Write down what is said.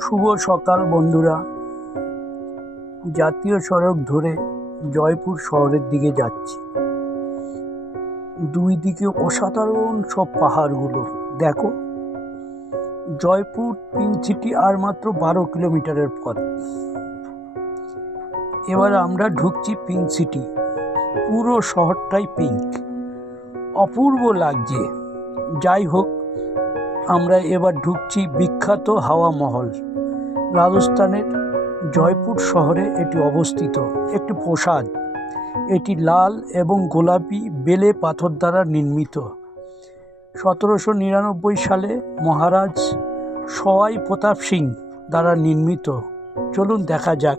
শুভ সকাল বন্ধুরা। জাতীয় সড়ক ধরে জয়পুর শহরের দিকে যাচ্ছি। দুই দিকে অসাধারণ সব পাহাড়গুলো দেখো। জয়পুর পিঙ্ক সিটি আর মাত্র 12 কিলোমিটারের পথ। এবার আমরা ঢুকছি পিঙ্ক সিটি। পুরো শহরটাই পিঙ্ক, অপূর্ব লাগছে। যাই হোক, আমরা এবার ঢুকছি বিখ্যাত হাওয়া মহল। রাজস্থানের জয়পুর শহরে এটি অবস্থিত একটি প্রাসাদ। এটি লাল এবং গোলাপি বেলে পাথর দ্বারা নির্মিত। 1799 সালে মহারাজ সওয়াই প্রতাপ সিং দ্বারা নির্মিত। চলুন দেখা যাক।